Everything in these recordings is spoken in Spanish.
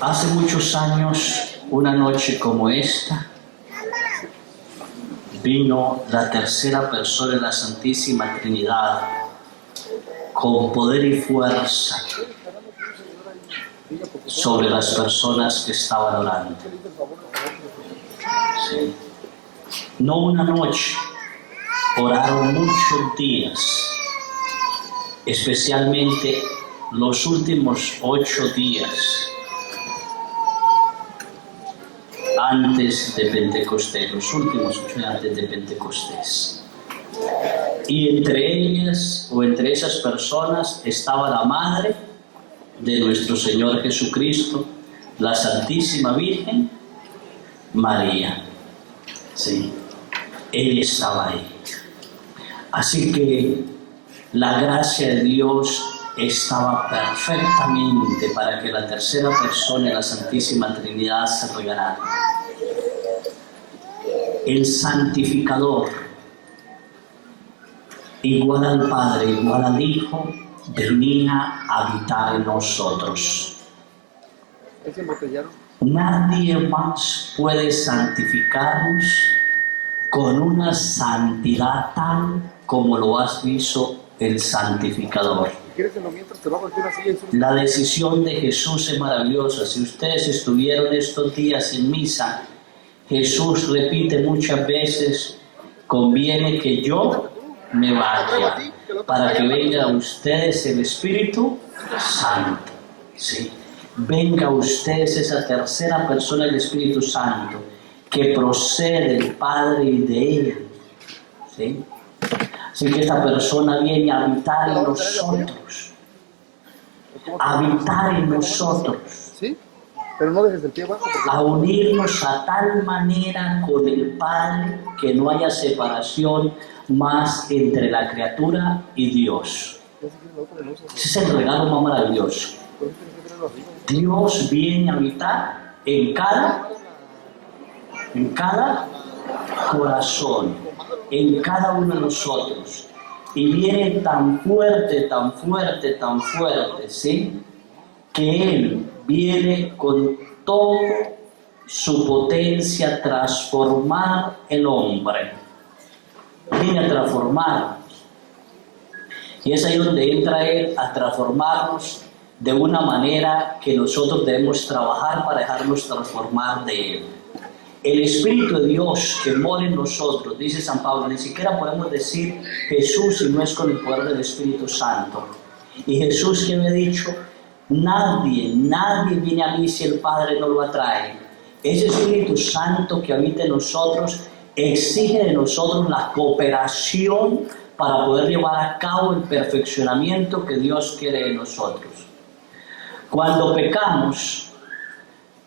Hace muchos años, una noche como esta, vino la tercera persona de la Santísima Trinidad con poder y fuerza sobre las personas que estaban orando. Sí. No una noche, oraron muchos días, especialmente los últimos 8 días antes de Pentecostés, los últimos 8 días antes de Pentecostés. Y entre ellas, o entre esas personas, estaba la Madre de nuestro Señor Jesucristo, la Santísima Virgen María. Sí, Él estaba ahí. Así que la gracia de Dios estaba perfectamente para que la tercera persona de la Santísima Trinidad se regalara. El santificador, igual al Padre, igual al Hijo, venía a habitar en nosotros. Nadie más puede santificarnos con una santidad tal como lo has visto el santificador. La decisión de Jesús es maravillosa. Si ustedes estuvieron estos días en misa, Jesús repite muchas veces: conviene que yo me vaya para que venga a ustedes el Espíritu Santo. ¿Sí? Venga a ustedes esa tercera persona del Espíritu Santo que procede del Padre y de Él. ¿Sí? Así que esta persona viene a habitar en nosotros. A habitar en nosotros. ¿Sí? Pero no dejes el pie abajo. A unirnos a tal manera con el Padre que no haya separación más entre la criatura y Dios. Ese es el regalo más maravilloso. Dios viene a habitar en cada corazón, en cada uno de nosotros. Y viene tan fuerte, tan fuerte, tan fuerte, ¿sí? Que Él viene con toda su potencia a transformar el hombre. Viene a transformarnos. Y es ahí donde entra Él a transformarnos de una manera que nosotros debemos trabajar para dejarnos transformar de Él. El Espíritu de Dios que mora en nosotros, dice San Pablo, ni siquiera podemos decir Jesús si no es con el poder del Espíritu Santo. Y Jesús que me ha dicho: nadie viene a mí si el Padre no lo atrae. Ese Espíritu Santo que habita en nosotros exige de nosotros la cooperación para poder llevar a cabo el perfeccionamiento que Dios quiere de nosotros. Cuando pecamos,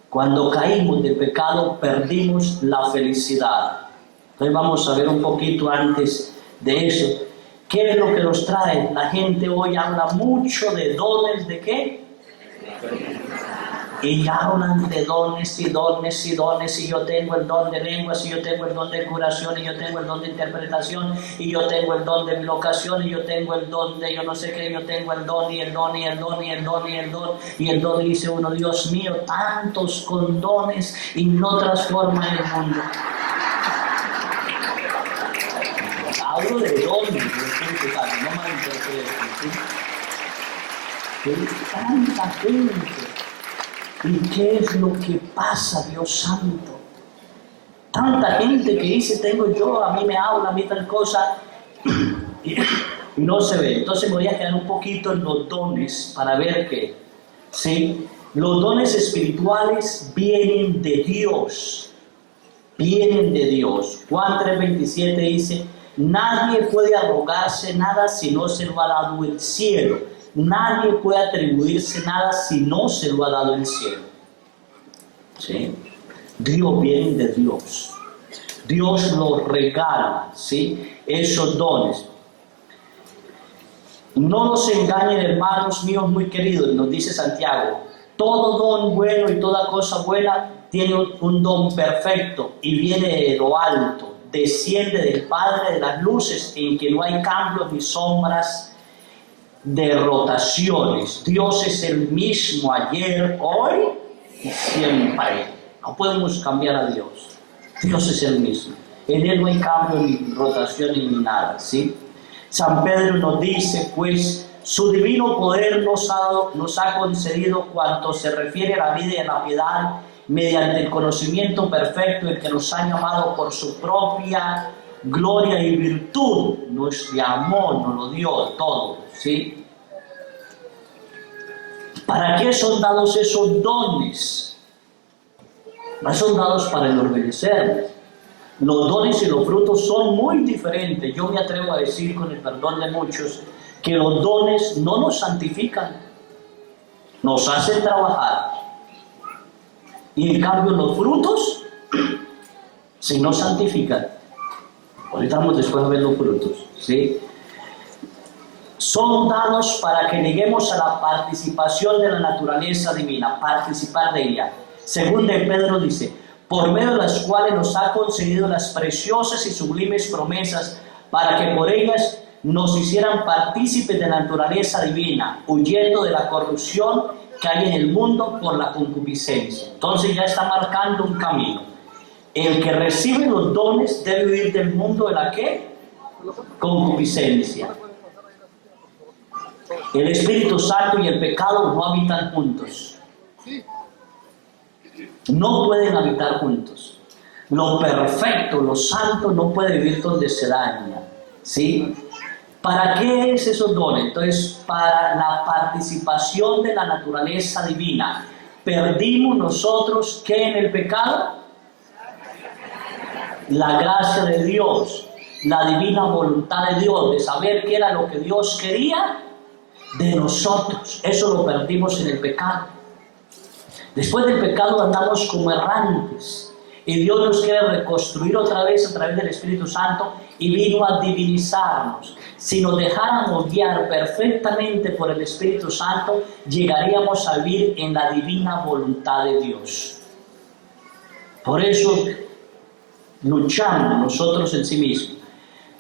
cuando caímos de pecado, perdimos la felicidad. Entonces vamos a ver un poquito antes de eso. ¿Qué es lo que nos trae? La gente hoy habla mucho de dones, ¿de qué? Y hablan de dones y dones y dones, y yo tengo el don de lenguas, y yo tengo el don de curación, y yo tengo el don de interpretación, y yo tengo el don de bilocación, y yo tengo el don de yo no sé qué, yo tengo el don, y el don, y el don, y el don, y el don, y el don, y dice uno: Dios mío, tantos con dones y no transforman el mundo. Hablo de dones, no malinterpreten, ¿sí? Tanta gente. ¿Y qué es lo que pasa, Dios santo? Tanta gente que dice: tengo yo, a mí me habla, a mí tal cosa, y no se ve. Entonces me voy a quedar un poquito en los dones para ver que, ¿sí? Los dones espirituales vienen de Dios. Vienen de Dios. Juan 3:27 dice: nadie puede arrogarse nada si no se lo ha dado el cielo. Nadie puede atribuirse nada si no se lo ha dado el cielo. ¿Sí? Dios viene de Dios. Dios los regala, ¿sí? Esos dones. No nos engañen, hermanos míos muy queridos, nos dice Santiago. Todo don bueno y toda cosa buena tiene un don perfecto y viene de lo alto. Desciende del Padre de las luces, en que no hay cambios ni sombras de rotaciones. Dios es el mismo ayer, hoy y siempre. No podemos cambiar a Dios. Dios es el mismo. En Él no hay cambio, ni rotación, ni nada, ¿sí? San Pedro nos dice, pues, su divino poder nos ha concedido cuanto se refiere a la vida y a la piedad, mediante el conocimiento perfecto, el que nos ha llamado por su propia gloria y virtud, nos llamó, nos lo dio todo, ¿sí? ¿Para qué son dados esos dones? No son dados para enorgullecernos. Los dones y los frutos son muy diferentes. Yo me atrevo a decir, con el perdón de muchos, que los dones no nos santifican, nos hacen trabajar. Y en cambio los frutos, si nos santifican. Ahorita vamos después a ver los frutos, ¿sí? Son dados para que lleguemos a la participación de la naturaleza divina, participar de ella. Según de Pedro dice, por medio de las cuales nos ha concedido las preciosas y sublimes promesas, para que por ellas nos hicieran partícipes de la naturaleza divina, huyendo de la corrupción que hay en el mundo por la concupiscencia. Entonces ya está marcando un camino. El que recibe los dones debe huir del mundo de la ¿qué? Concupiscencia. El Espíritu Santo y el pecado no habitan juntos. No pueden habitar juntos. Lo perfecto, lo santo no puede vivir donde se daña, ¿sí? ¿Para qué es esos dones? Entonces, para la participación de la naturaleza divina. ¿Perdimos nosotros qué en el pecado? La gracia de Dios, la divina voluntad de Dios, de saber qué era lo que Dios quería de nosotros. Eso lo perdimos en el pecado. Después del pecado andamos como errantes y Dios nos quiere reconstruir otra vez a través del Espíritu Santo y vino a divinizarnos. Si nos dejáramos guiar perfectamente por el Espíritu Santo, llegaríamos a vivir en la divina voluntad de Dios. Por eso luchamos nosotros en sí mismos.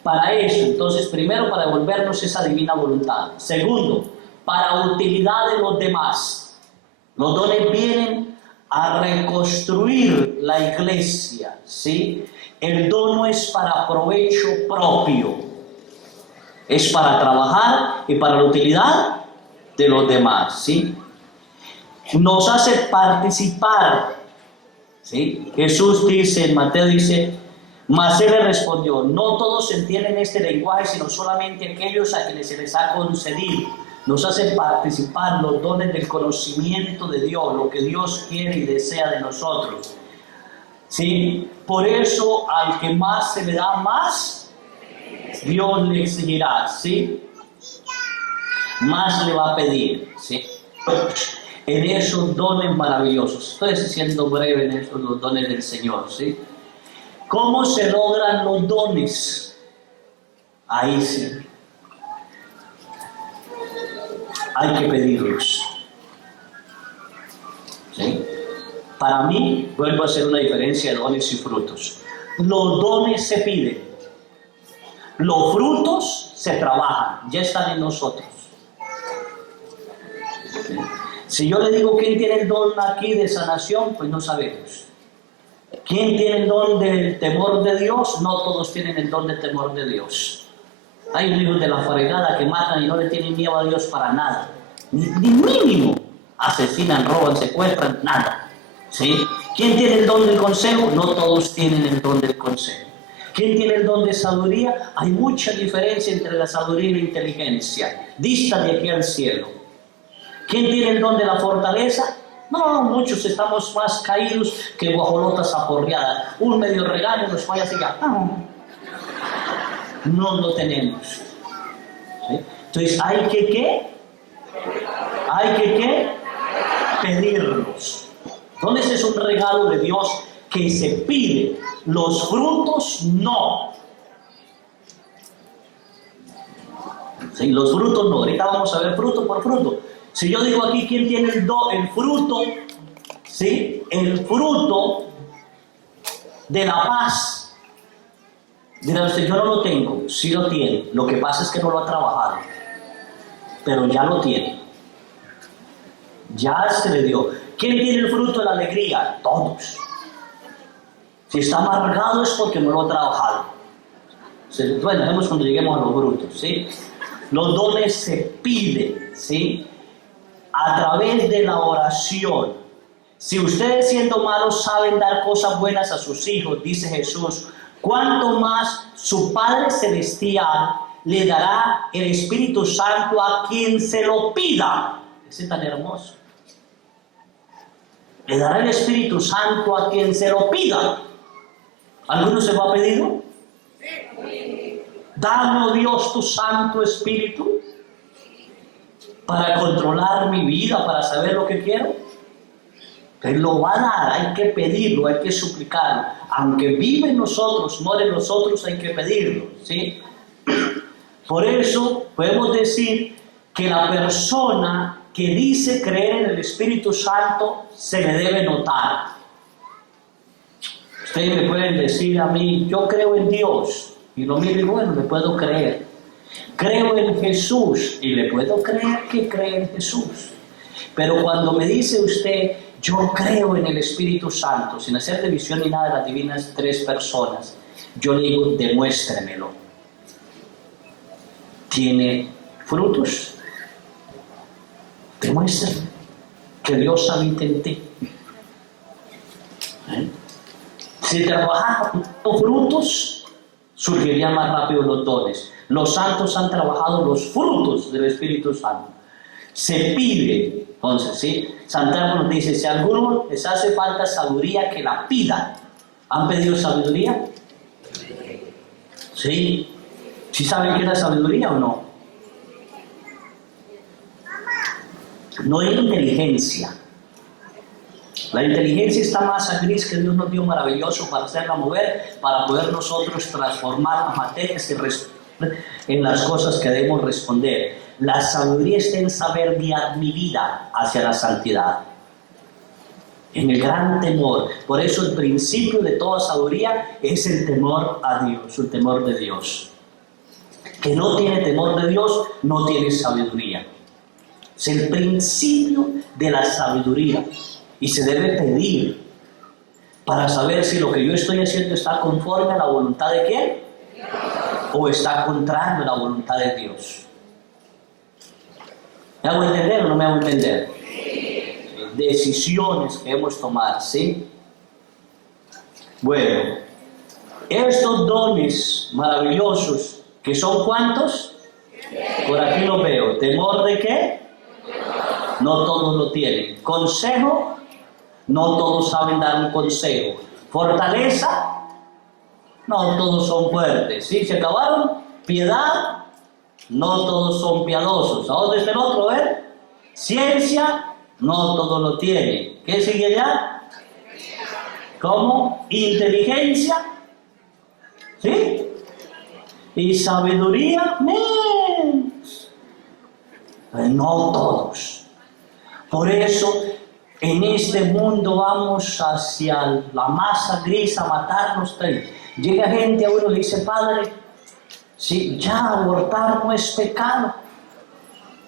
Para eso, entonces, primero para devolvernos esa divina voluntad. Segundo, para utilidad de los demás. Los dones vienen a reconstruir la iglesia, ¿sí? El don no es para provecho propio, es para trabajar y para la utilidad de los demás, ¿sí? Nos hace participar, ¿sí? Jesús dice, en Mateo dice, mas él le respondió, no todos entienden este lenguaje, sino solamente aquellos a quienes se les ha concedido. Nos hace participar los dones del conocimiento de Dios, lo que Dios quiere y desea de nosotros, ¿sí? Por eso al que más se le da más, Dios le exigirá, ¿sí? Más le va a pedir, ¿sí? En esos dones maravillosos. Estoy siendo breve en esos los dones del Señor, ¿sí? ¿Cómo se logran los dones? Ahí sí. Hay que pedirlos, ¿sí? Para mí, vuelvo a hacer una diferencia de dones y frutos. Los dones se piden, los frutos se trabajan, ya están en nosotros, ¿sí? Si yo le digo quién tiene el don aquí de sanación, pues no sabemos. ¿Quién tiene el don del temor de Dios? No todos tienen el don del temor de Dios. Hay hijos de la fregada que matan y no le tienen miedo a Dios para nada. Ni mínimo. Asesinan, roban, secuestran, nada. ¿Sí? ¿Quién tiene el don del consejo? No todos tienen el don del consejo. ¿Quién tiene el don de sabiduría? Hay mucha diferencia entre la sabiduría y la inteligencia. Dista de aquí al cielo. ¿Quién tiene el don de la fortaleza? No, muchos estamos más caídos que guajolotas aporreadas. Un medio regaño nos falla así ya. No lo tenemos, ¿sí? Entonces hay que ¿qué? Hay que ¿qué? Pedirlos. Entonces es un regalo de Dios que se pide. Los frutos no. ¿Sí? Los frutos no. Ahorita vamos a ver fruto por fruto. Si yo digo aquí quién tiene el fruto, ¿sí? El fruto de la paz. Dirá usted, yo no lo tengo. Sí lo tiene. Lo que pasa es que no lo ha trabajado. Pero ya lo tiene. Ya se le dio. ¿Quién tiene el fruto de la alegría? Todos. Si está amargado es porque no lo ha trabajado. Bueno, vemos cuando lleguemos a los frutos, ¿sí? Los dones se piden, ¿sí? A través de la oración. Si ustedes siendo malos saben dar cosas buenas a sus hijos, dice Jesús, ¿cuánto más su Padre Celestial le dará el Espíritu Santo a quien se lo pida? Ese es tan hermoso. Le dará el Espíritu Santo a quien se lo pida. ¿Alguno se lo ha pedido? Dame, oh Dios, tu Santo Espíritu para controlar mi vida, para saber lo que quiero. Él lo va a dar, hay que pedirlo, hay que suplicarlo. Aunque vive en nosotros, muere en nosotros, hay que pedirlo, ¿sí? Por eso podemos decir que la persona que dice creer en el Espíritu Santo se le debe notar. Ustedes me pueden decir a mí, yo creo en Dios, y lo miro y bueno, le puedo creer. Creo en Jesús, y le puedo creer que cree en Jesús. Pero cuando me dice usted, yo creo en el Espíritu Santo, sin hacer división ni nada de las divinas tres personas, yo le digo, demuéstremelo. ¿Tiene frutos? Demuéstrame que Dios habita en ti. Si trabajaran los frutos, surgirían más rápido los dones. Los santos han trabajado los frutos del Espíritu Santo. Se pide, entonces, ¿sí? Santiago nos dice, si a alguno les hace falta sabiduría, que la pidan. ¿Han pedido sabiduría? ¿Sí? ¿Sí saben qué es la sabiduría o no? No es inteligencia. La inteligencia está más a gris que Dios nos dio maravilloso para hacerla mover, para poder nosotros transformar las materias en las cosas que debemos responder. La sabiduría está en saber guiar mi vida hacia la santidad, en el gran temor. Por eso el principio de toda sabiduría es el temor a Dios, el temor de Dios. Que no tiene temor de Dios, no tiene sabiduría. Es el principio de la sabiduría y se debe pedir para saber si lo que yo estoy haciendo está conforme a la voluntad de ¿quién? O está contrario a la voluntad de Dios. ¿Me hago entender o no me hago entender? Decisiones que debemos tomar, ¿sí? Bueno, estos dones maravillosos, que son ¿cuántos? Por aquí lo veo. ¿Temor de qué? No todos lo tienen. ¿Consejo? No todos saben dar un consejo. ¿Fortaleza? No todos son fuertes. ¿Sí? ¿Se acabaron? ¿Piedad? No todos son piadosos. ¿A dónde está el otro? Ciencia, no todos lo tienen. ¿Qué sigue ya? ¿Cómo? Inteligencia, ¿sí? Y sabiduría, no todos. Por eso, en este mundo vamos hacia la masa gris a matarnos. Llega gente a uno y le dice, padre, sí, ya abortar no es pecado.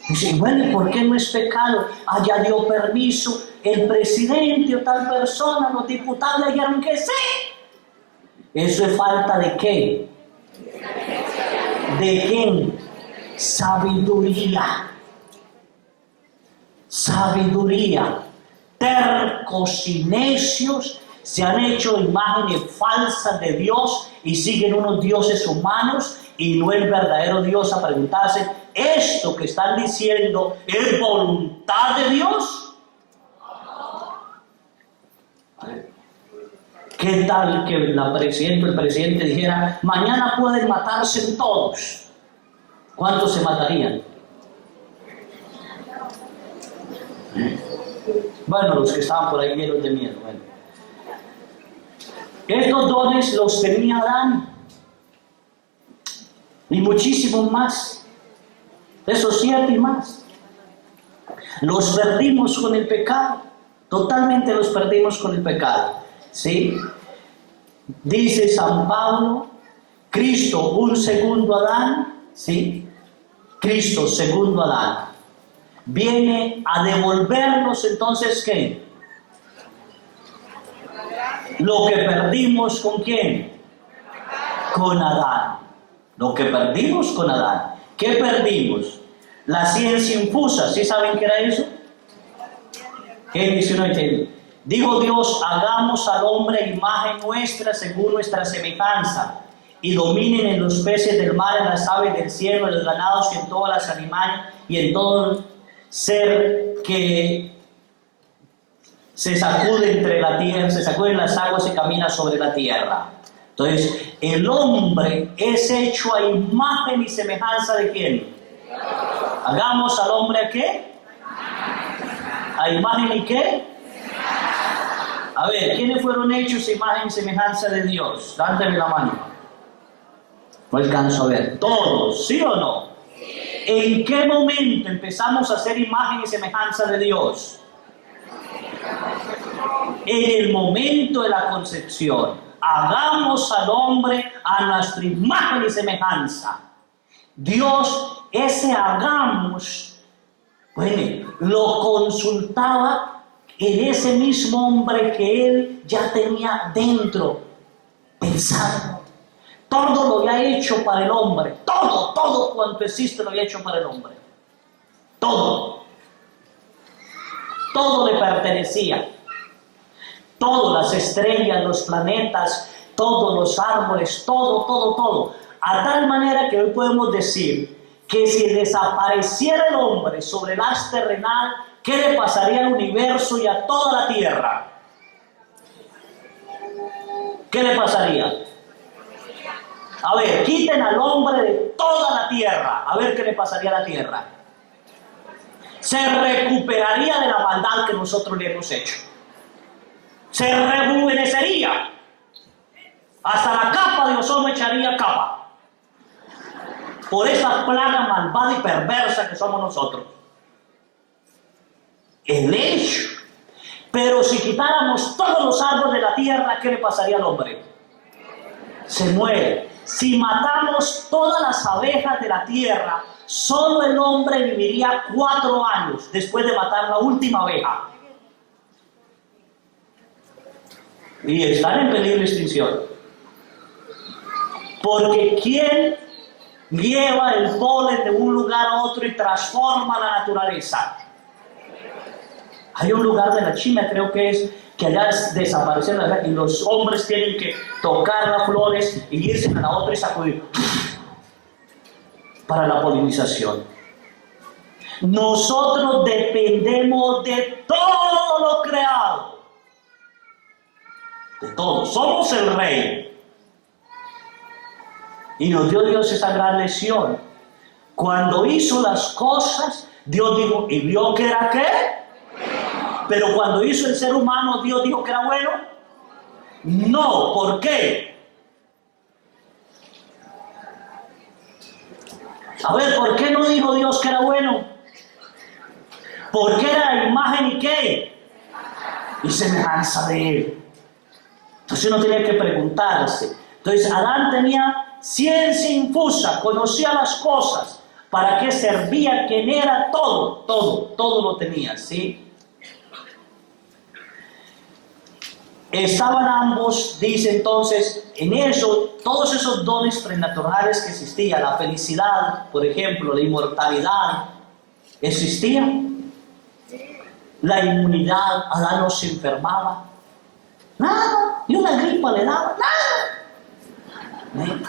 Dice, bueno, ¿y por qué no es pecado? Ya dio permiso el presidente o tal persona, los diputados le dijeron que sí. ¿Eso es falta de qué? ¿De quién? Sabiduría. Sabiduría. Tercos y necios se han hecho imágenes falsas de Dios y siguen unos dioses humanos y no el verdadero Dios, a preguntarse, ¿esto que están diciendo es voluntad de Dios? ¿Qué tal que el presidente dijera, mañana pueden matarse todos? ¿Cuántos se matarían? Bueno, los que estaban por ahí llenos de miedo. Bueno. Estos dones los tenía Adán. Y muchísimos más. Esos 7 y más. Los perdimos con el pecado. Totalmente los perdimos con el pecado. ¿Sí? Dice San Pablo, Cristo un segundo Adán. ¿Sí? Cristo segundo Adán. viene a devolvernos entonces ¿qué? Lo que perdimos ¿con quién? Con Adán. Lo que perdimos con Adán. ¿Qué perdimos? La ciencia infusa. ¿Sí saben qué era eso? ¿Qué dice? No entiendo. Dijo Dios, hagamos al hombre a imagen nuestra según nuestra semejanza, y dominen en los peces del mar, en las aves del cielo, en los ganados y en todas las animales y en todo ser que se sacude entre la tierra, se sacude en las aguas y camina sobre la tierra. Entonces, el hombre es hecho a imagen y semejanza de ¿quién? Hagamos al hombre ¿a qué? ¿A imagen y qué? A ver, ¿quiénes fueron hechos a imagen y semejanza de Dios? Dánteme la mano. No alcanzo a ver. ¿Todos? ¿Sí o no? ¿En qué momento empezamos a hacer imagen y semejanza de Dios? En el momento de la concepción. Hagamos al hombre a nuestra imagen y semejanza. Dios, ese hagamos, bueno, lo consultaba en ese mismo hombre que él ya tenía dentro, pensando. Todo lo había hecho para el hombre. Todo cuanto existe lo había hecho para el hombre. Todo le pertenecía. Todas las estrellas, los planetas, todos los árboles, todo. A tal manera que hoy podemos decir que si desapareciera el hombre sobre el haz terrenal, ¿qué le pasaría al universo y a toda la tierra? ¿Qué le pasaría? A ver, quiten al hombre de toda la tierra, a ver qué le pasaría a la tierra. Se recuperaría de la maldad que nosotros le hemos hecho. Se rejuvenecería. Hasta la capa de ozono echaría capa. Por esa plaga malvada y perversa que somos nosotros. El hecho. Pero si quitáramos todos los árboles de la tierra, ¿qué le pasaría al hombre? Se muere. Si matamos todas las abejas de la tierra, solo el hombre viviría 4 años después de matar la última abeja. Y están en peligro de extinción. Porque ¿quién lleva el polen de un lugar a otro y transforma la naturaleza? Hay un lugar de la China, creo que es, que allá desaparecieron y los hombres tienen que tocar las flores y irse a la otra y sacudir para la polinización. Nosotros dependemos de todo lo creado. De todo. Somos el rey. Y nos dio Dios esa gran lección. Cuando hizo las cosas, Dios dijo, ¿y vio que era qué? Pero cuando hizo el ser humano, Dios dijo que era bueno. No, ¿por qué? A ver, ¿por qué no dijo Dios que era bueno? Porque era imagen y qué? Y semejanza de él. Entonces uno tenía que preguntarse. Entonces Adán tenía ciencia infusa, conocía las cosas, para qué servía, quién era, todo lo tenía, ¿sí? Estaban ambos, dice entonces, en eso, todos esos dones prenaturales que existían, la felicidad, por ejemplo, la inmortalidad, existía. La inmunidad, Adán no se enfermaba. Nada, ni una gripa le daba, nada.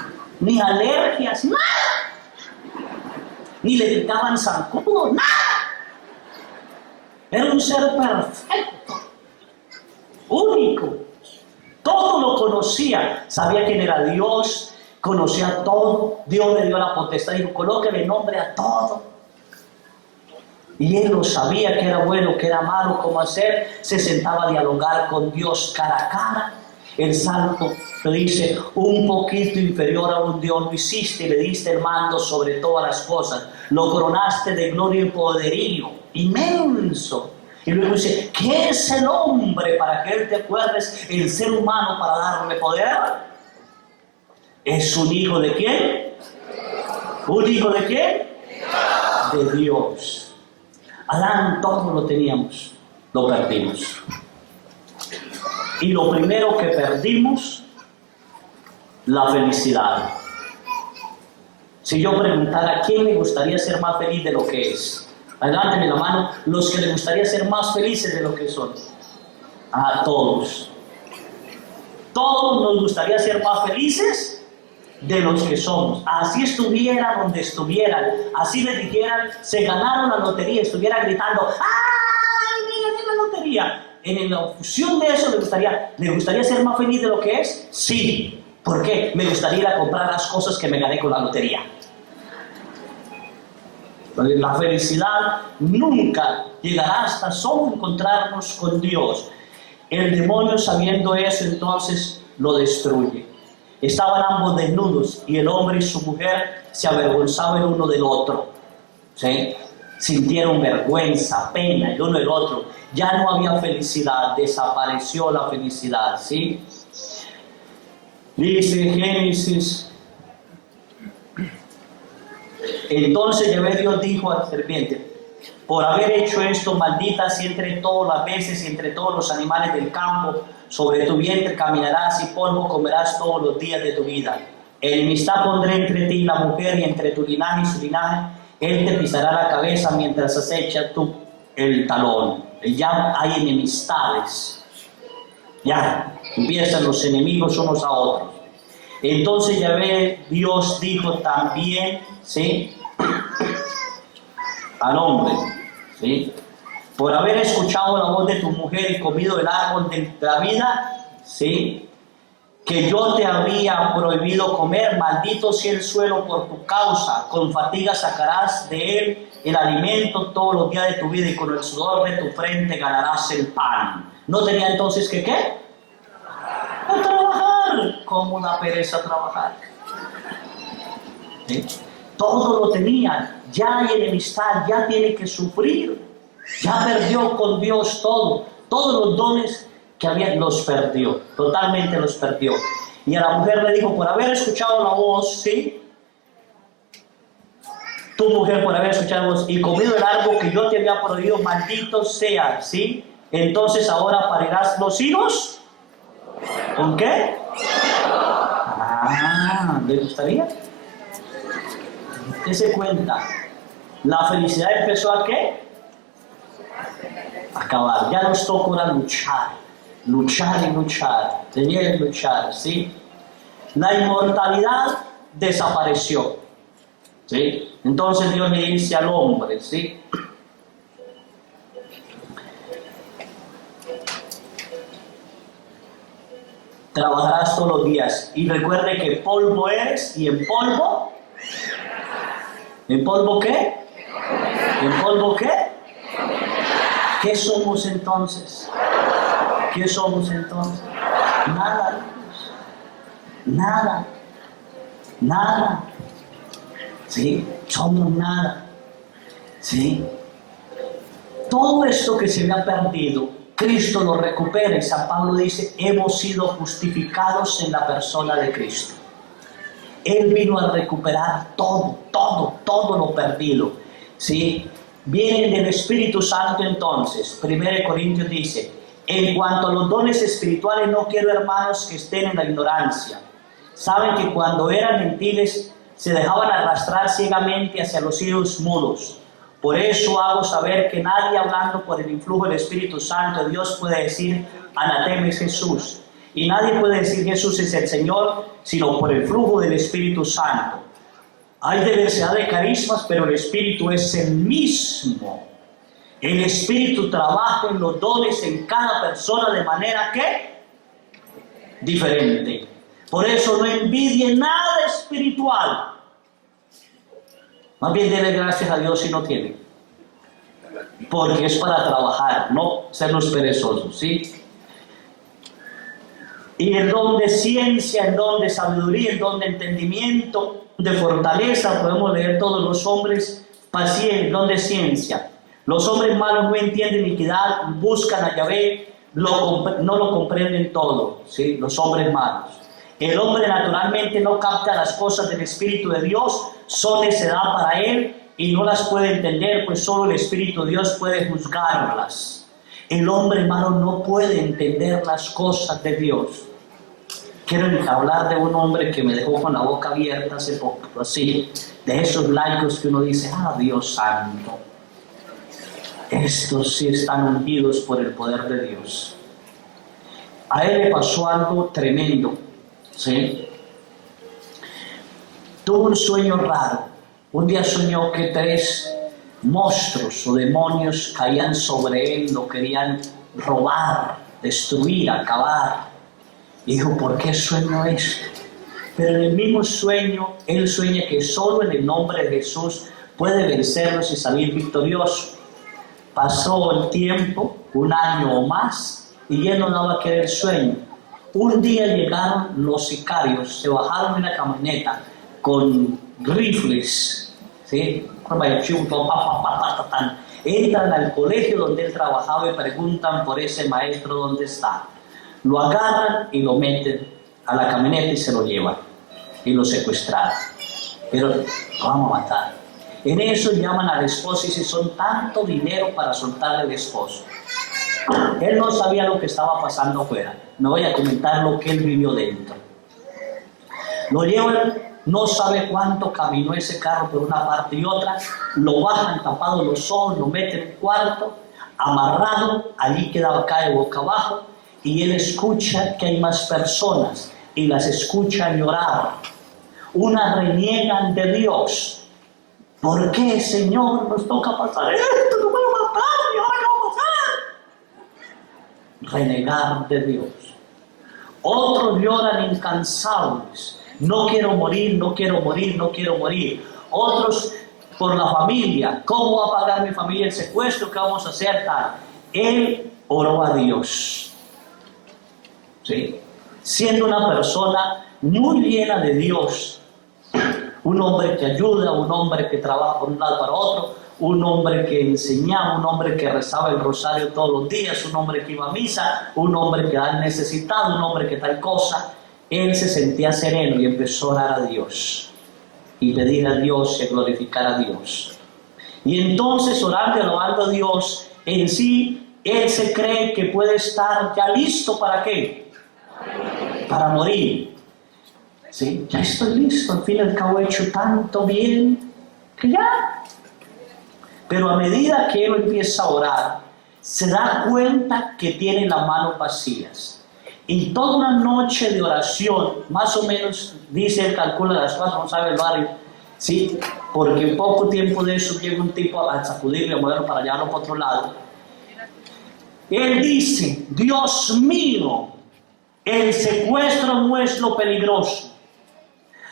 Ni alergias, nada. Ni le picaban zancudos, nada. Era un ser perfecto, único. Todo lo conocía, sabía quién era Dios, conocía todo. Dios le dio la potestad y dijo, colóquele nombre a todo. Y él lo sabía, que era bueno, que era malo, cómo hacer. Se sentaba a dialogar con Dios cara a cara. El santo le dice, un poquito inferior a un Dios lo hiciste, le diste el mando sobre todas las cosas. Lo coronaste de gloria y poderío, inmenso. Y luego dice, ¿qué es el hombre para que él te acuerdes? El ser humano para darle poder. ¿Es un hijo de quién? ¿Un hijo de quién? De Dios. Adán todo lo teníamos, lo perdimos. Y lo primero que perdimos, la felicidad. Si yo preguntara a quién le gustaría ser más feliz de lo que es, adelante la mano, los que le gustaría ser más felices de lo que son. A todos. Todos nos gustaría ser más felices de los que somos. Así estuvieran donde estuvieran, así les dijeran, se ganaron la lotería, estuvieran gritando, ¡ay, me gané la lotería! En la fusión de eso, ¿le gustaría ser más feliz de lo que es? Sí. ¿Por qué? Me gustaría ir a comprar las cosas que me gané con la lotería. La felicidad nunca llegará hasta solo encontrarnos con Dios. El demonio, sabiendo eso, entonces lo destruye. Estaban ambos desnudos y el hombre y su mujer se avergonzaban el uno del otro. ¿Sí? Sintieron vergüenza, pena el uno del otro. Ya no había felicidad, desapareció la felicidad. ¿Sí? Dice Génesis. Entonces Yahvé Dios dijo a la serpiente: por haber hecho esto, maldita si entre todas las veces y entre todos los animales del campo, sobre tu vientre caminarás y polvo comerás todos los días de tu vida. Enemistad pondré entre ti y la mujer, y entre tu linaje y su linaje. Él te pisará la cabeza mientras acecha tú el talón. Ya hay enemistades. Ya empiezan los enemigos unos a otros. Entonces Yahvé Dios dijo también, ¿sí?, al hombre, ¿sí?, por haber escuchado la voz de tu mujer y comido el árbol de la vida, ¿sí?, que yo te había prohibido comer, maldito sea el suelo por tu causa, con fatiga sacarás de él el alimento todos los días de tu vida, y con el sudor de tu frente ganarás el pan. ¿No tenía entonces que qué? A trabajar. ¿Cómo da pereza trabajar? ¿Sí? Todo lo tenían, ya hay enemistad, ya tiene que sufrir, ya perdió con Dios todo, todos los dones que había los perdió, totalmente los perdió. Y a la mujer le dijo, por haber escuchado la voz, ¿sí?, tu mujer, por haber escuchado la voz y comido el árbol que yo te había prohibido, maldito sea, ¿sí?, entonces ahora parirás los hijos. ¿Con qué? ¿Le gustaría? Dese cuenta, la felicidad empezó a ¿qué? A acabar. Ya nos toca ahora luchar, luchar y luchar, tenía que luchar, ¿sí? La inmortalidad desapareció, ¿sí? Entonces Dios le dice al hombre, ¿sí?, trabajarás todos los días y recuerde que polvo eres y en polvo. ¿En polvo qué? ¿En polvo qué? ¿Qué somos entonces? ¿Qué somos entonces? Nada. Nada. Nada. ¿Sí? Somos nada. ¿Sí? Todo esto que se había perdido, Cristo lo recupera, y San Pablo dice, hemos sido justificados en la persona de Cristo. Él vino a recuperar todo lo perdido, ¿sí? Vienen del Espíritu Santo entonces. 1 Corintios dice, en cuanto a los dones espirituales, no quiero, hermanos, que estén en la ignorancia. Saben que cuando eran gentiles se dejaban arrastrar ciegamente hacia los ídolos mudos. Por eso hago saber que nadie, hablando por el influjo del Espíritu Santo de Dios, puede decir anatema es Jesús. Y nadie puede decir Jesús es el Señor, sino por el flujo del Espíritu Santo. Hay diversidad de carismas, pero el Espíritu es el mismo. El Espíritu trabaja en los dones en cada persona de manera que diferente. Por eso no envidie nada espiritual. Más bien denle gracias a Dios si no tiene, porque es para trabajar, no ser los perezosos, ¿sí? Y el don de ciencia, el don de sabiduría, el don de entendimiento, de fortaleza, podemos leer todos los hombres, paciencia, el don de ciencia. Los hombres malos no entienden iniquidad, buscan a Yahvé, no lo comprenden todo, ¿sí? Los hombres malos. El hombre naturalmente no capta las cosas del Espíritu de Dios, son necedad para él, y no las puede entender, pues solo el Espíritu de Dios puede juzgarlas. El hombre malo no puede entender las cosas de Dios. Quiero hablar de un hombre que me dejó con la boca abierta hace poco, así, de esos laicos que uno dice, Dios santo, estos sí están ungidos por el poder de Dios. A él le pasó algo tremendo, ¿sí? Tuvo un sueño raro. Un día soñó que 3 monstruos o demonios caían sobre él, lo querían robar, destruir, acabar. Y dijo, ¿por qué sueño esto? Pero en el mismo sueño, él sueña que solo en el nombre de Jesús puede vencerlos y salir victorioso. Pasó el tiempo, 1 año o más, y él no daba que el sueño. Un día llegaron los sicarios, se bajaron de una camioneta con rifles, ¿sí? Entran al colegio donde él trabajaba y preguntan por ese maestro dónde está. Lo agarran y lo meten a la camioneta y se lo llevan y lo secuestraron. Pero lo vamos a matar. En eso llaman al esposo y dicen, son tanto dinero para soltarle al esposo. Él no sabía lo que estaba pasando afuera. No voy a comentar lo que él vivió dentro. Lo llevan, no sabe cuánto caminó ese carro por una parte y otra, lo bajan tapado los ojos, lo meten en un cuarto, amarrado, allí cae boca abajo, y él escucha que hay más personas, y las escucha llorar. Unas reniegan de Dios. ¿Por qué, Señor, nos toca pasar esto? ¡No me lo mataron! ¿Y ahora qué va a pasar? Renegar de Dios. Otros lloran incansables. No quiero morir, no quiero morir, no quiero morir. Otros por la familia. ¿Cómo va a pagar mi familia el secuestro? ¿Qué vamos a hacer? Tal. Él oró a Dios. ¿Sí? Siendo una persona muy llena de Dios. Un hombre que ayuda, un hombre que trabaja por un lado para otro, un hombre que enseñaba, un hombre que rezaba el rosario todos los días, un hombre que iba a misa, un hombre que era necesitado, un hombre que tal cosa. Él se sentía sereno y empezó a orar a Dios y pedir a Dios y glorificar a Dios. Y entonces, orando y alabando a Dios, en sí, él se cree que puede estar ya listo ¿para qué? Para morir. ¿Sí? Ya estoy listo, al fin y al cabo he hecho tanto bien que ya. Pero a medida que él empieza a orar, se da cuenta que tiene las manos vacías. Y toda una noche de oración, más o menos, dice él, calcula las 4, no sabe el barrio, ¿sí? Porque en poco tiempo de eso llega un tipo a sacudirle, a moverlo para llevarlo para otro lado. Él dice, Dios mío, el secuestro no es lo peligroso.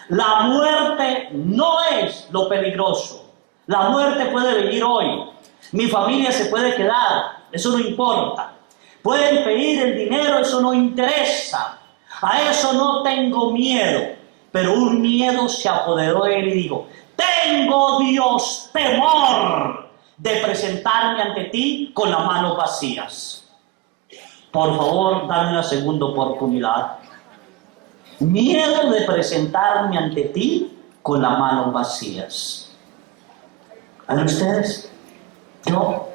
La muerte no es lo peligroso. La muerte puede venir hoy. Mi familia se puede quedar. Eso no importa. Pueden pedir el dinero. Eso no interesa. A eso no tengo miedo. Pero un miedo se apoderó de él y dijo, tengo, Dios, temor de presentarme ante ti con las manos vacías. Por favor, dame una segunda oportunidad. Miedo de presentarme ante ti con las manos vacías. ¿A ustedes? Yo.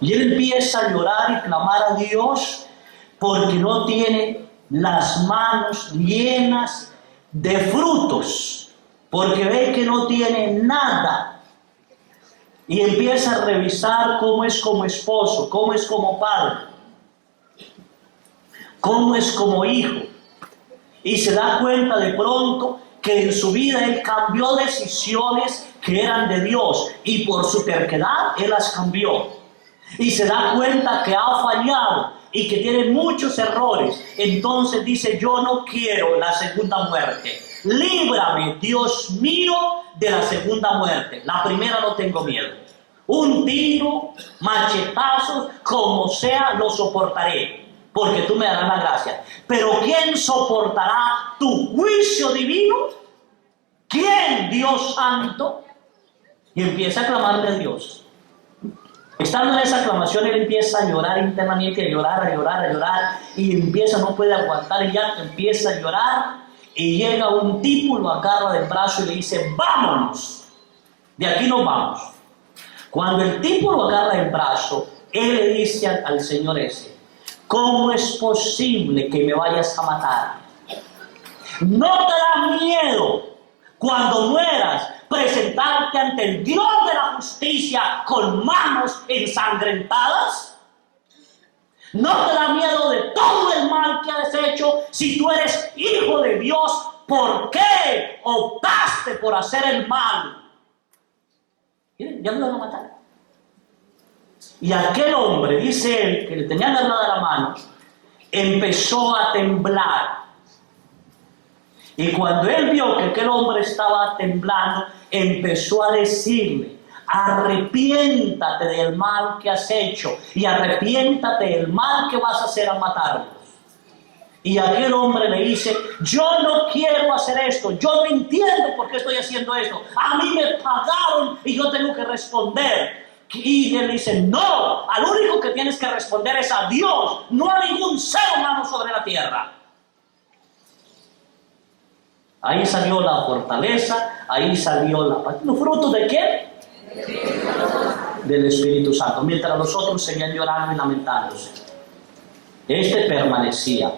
Y él empieza a llorar y clamar a Dios porque no tiene las manos llenas de frutos, porque ve que no tiene nada. Y empieza a revisar cómo es como esposo, cómo es como padre, cómo es como hijo. Y se da cuenta de pronto que en su vida él cambió decisiones que eran de Dios y por su terquedad él las cambió. Y se da cuenta que ha fallado y que tiene muchos errores. Entonces dice, yo no quiero la segunda muerte. Líbrame, Dios mío, de la segunda muerte. La primera no tengo miedo. Un tiro, machetazos, como sea, lo soportaré, porque tú me darás la gracia. Pero ¿quién soportará tu juicio divino? ¿Quién, Dios santo? Y empieza a clamarle a Dios. Estando en esa aclamación, él empieza a llorar internamente, a llorar, y empieza, no puede aguantar el llanto, empieza a llorar, y llega un tipo, lo agarra del brazo y le dice, vámonos, de aquí nos vamos. Cuando el tipo lo agarra del brazo, él le dice al señor ese, ¿cómo es posible que me vayas a matar? ¿No te da miedo cuando mueras presentarte ante el Dios de la justicia con manos ensangrentadas? ¿No te da miedo de todo el mal que has hecho? Si tú eres hijo de Dios, ¿por qué optaste por hacer el mal? Miren, ya me van a matar. Y aquel hombre, dice él, que le tenía agarrada la mano, empezó a temblar. Y cuando él vio que aquel hombre estaba temblando, empezó a decirle, arrepiéntate del mal que has hecho y arrepiéntate del mal que vas a hacer al matarlos. Y aquel hombre le dice, yo no quiero hacer esto, yo no entiendo por qué estoy haciendo esto, a mí me pagaron y yo tengo que responder. Y él dice, no, al único que tienes que responder es a Dios, no a ningún ser humano sobre la tierra. Ahí salió la fortaleza, ahí salió la paz. ¿Los frutos de qué? Del Espíritu Santo. Mientras los otros seguían llorando y lamentándose, este permanecía.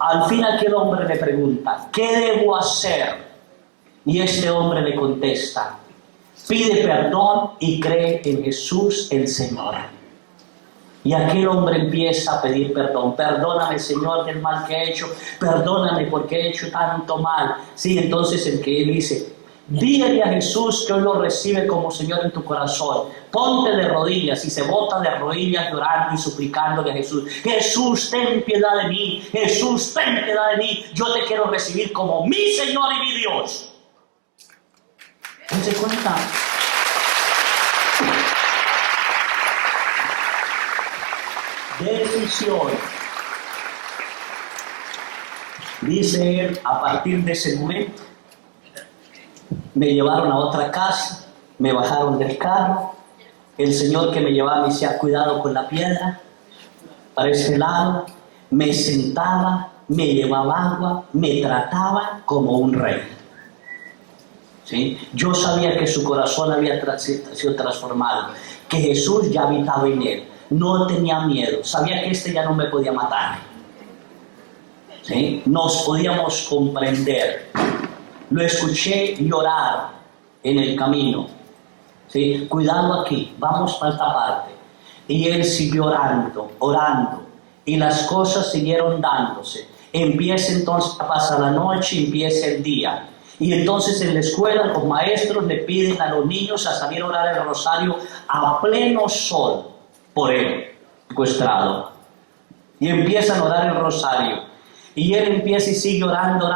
Al fin aquel hombre le pregunta, ¿qué debo hacer? Y este hombre le contesta, pide perdón y cree en Jesús el Señor. Y aquel hombre empieza a pedir perdón. Perdóname, Señor, del mal que he hecho. Perdóname porque he hecho tanto mal. Sí, entonces el que él dice, dile a Jesús que hoy lo recibe como Señor en tu corazón. Ponte de rodillas y se bota de rodillas llorando y suplicándole a Jesús. Jesús, ten piedad de mí. Jesús, ten piedad de mí. Yo te quiero recibir como mi Señor y mi Dios. ¿Se cuenta? Decisión. Dice él, a partir de ese momento, me llevaron a otra casa, me bajaron del carro, el señor que me llevaba me decía, cuidado con la piedra, para ese lado, me sentaba, me llevaba agua, me trataba como un rey. ¿Sí? Yo sabía que su corazón había sido transformado, que Jesús ya habitaba en él. No tenía miedo, sabía que este ya no me podía matar. ¿Sí? Nos podíamos comprender. Lo escuché llorar en el camino. ¿Sí? Cuidado aquí, vamos para esta parte. Y él siguió orando, y las cosas siguieron dándose. Empieza entonces a pasar la noche, empieza el día. Y entonces en la escuela los maestros le piden a los niños a salir a orar el rosario a pleno sol. Por él, secuestrado. Y empiezan a orar el rosario. Y él empieza y sigue orando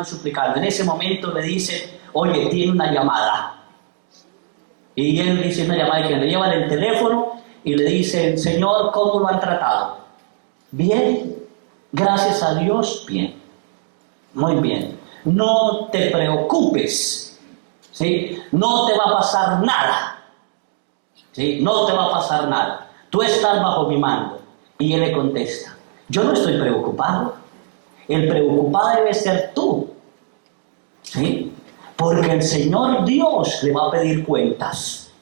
y suplicando. En ese momento le dice, oye, tiene una llamada. Y él dice una llamada que le llevan el teléfono y le dice, Señor, ¿cómo lo han tratado? Bien, gracias a Dios, bien. Muy bien. No te preocupes, ¿sí? No te va a pasar nada. ¿Sí? No te va a pasar nada. Tú estás bajo mi mando. Y él le contesta, yo no estoy preocupado. El preocupado debe ser tú. ¿Sí? Porque el Señor Dios le va a pedir cuentas.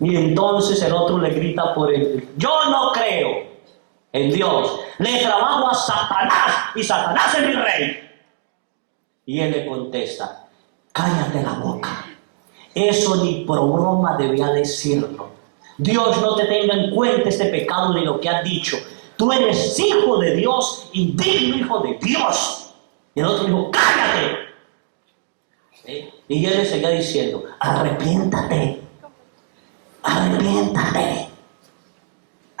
Y entonces el otro le grita por él, yo no creo en Dios. Le trabajo a Satanás y Satanás es mi rey. Y él le contesta, cállate la boca. Eso ni por broma debía decirlo. Dios no te tenga en cuenta este pecado ni lo que has dicho. Tú eres hijo de Dios y digno hijo de Dios. Y el otro dijo, cállate. ¿Sí? Y él le seguía diciendo, arrepiéntate. Arrepiéntate.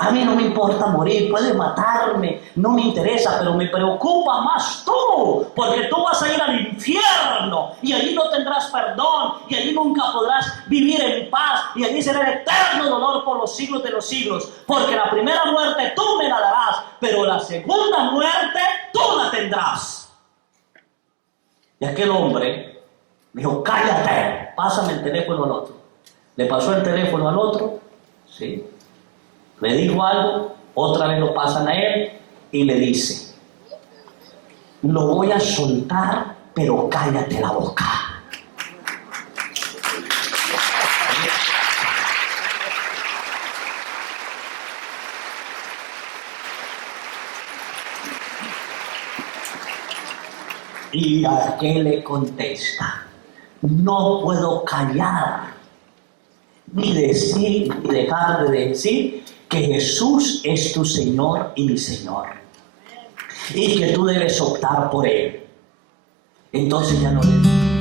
A mí no me importa morir, puede matarme, no me interesa, pero me preocupa más tú, porque tú vas a ir al infierno y allí no tendrás perdón y allí nunca podrás vivir en paz y allí será el eterno dolor por los siglos de los siglos, porque la primera muerte tú me la darás, pero la segunda muerte tú la tendrás. Y aquel hombre dijo, cállate, pásame el teléfono al otro. Le pasó el teléfono al otro, ¿sí? Le dijo algo, otra vez lo pasan a él y le dice, lo voy a soltar, pero cállate la boca. Y aquel le contesta: no puedo callar, ni decir, ni dejar de decir que Jesús es tu Señor y mi Señor, y que tú debes optar por Él. Entonces ya no le